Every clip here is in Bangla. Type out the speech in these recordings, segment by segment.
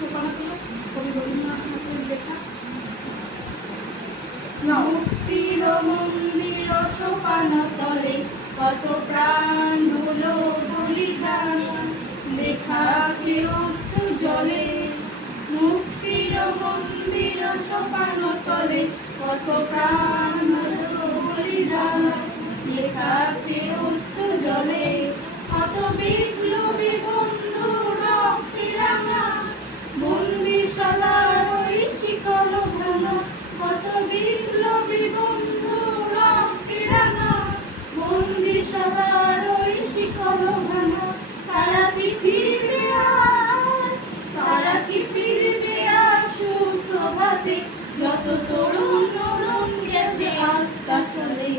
সোপানতলে কবি রবীন্দ্রনাথের লেখা। মুক্তির মন্দির সোপানতলে কত প্রাণ হলো বলিদান, লেখা আছে অশ্রু জলে। মুক্তির মন্দির সোপানতলে কত প্রাণ হলো বলিদান, লেখা আছে অশ্রু জলে। কত বিপ্লবী বন্ধু রক্তে রাঙা, বন্দিশালার ওই শিকল ভাঙা। কত বিপ্লবী বন্ধু রক্তে রাঙা, বন্দিশালার ওই শিকল ভাঙা। তারা কি ফিরবে আজ, তারা কি ফিরবে আজ সুপ্রভাতে, যত তরুণ তরুণ গেছে আস্থা চলে।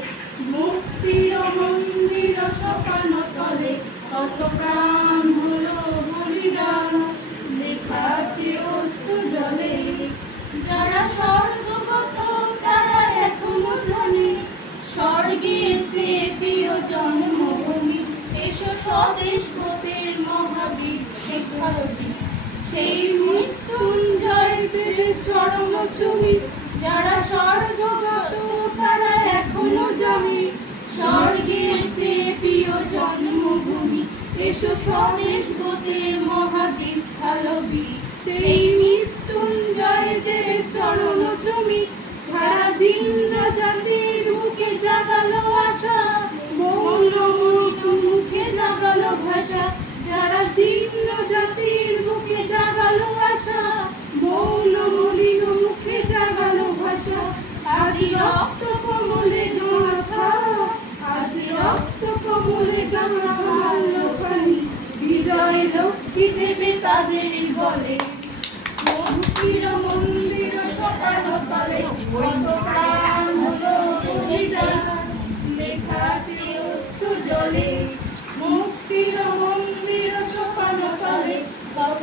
মুক্তির মন্দির সোপানতলে কত প্রাণ হলো বলিদান, লেখা আছে অশ্রু জলে। যারা স্বর্গগত তারা এখনো জানে, স্বর্গের চেয়ে প্রিয় জন্মভূমি। এসো স্বদেশ ব্রতের মহাবীর শিক্ষালটি, সেই মৃত্যুঞ্জয়দের চরম চুমি। যারা স্বর্গগত তারা এখনো জানে, স্বর্গের চেয়ে প্রিয় জন্মভূমি। এসো স্বদেশ ব্রতের মহাদীক্ষালবী, সেই মৃত্যুঞ্জয়দের চরণ চুমি। যারা জিন্দ জাতির বুকে জাগালো আশা, মৌন মুখে জাগালো ভাষা। যারা জিন্দ জাতির বুকে জাগালো আশা, মৌন মুখে জাগালো ভাষা। আজি রক্ত কমলে গাঁথা, আজি রক্ত কমলে গাঁথা বাল্যকানি, বিজয় লক্ষ্মী দেবে তাদের গলে। মুক্তির মন্দির সোপানতলে কত প্রাণ হলো বলিদান, লেখা আছে অশ্রু জলে। মুক্তির মন্দির সোপানতলে কত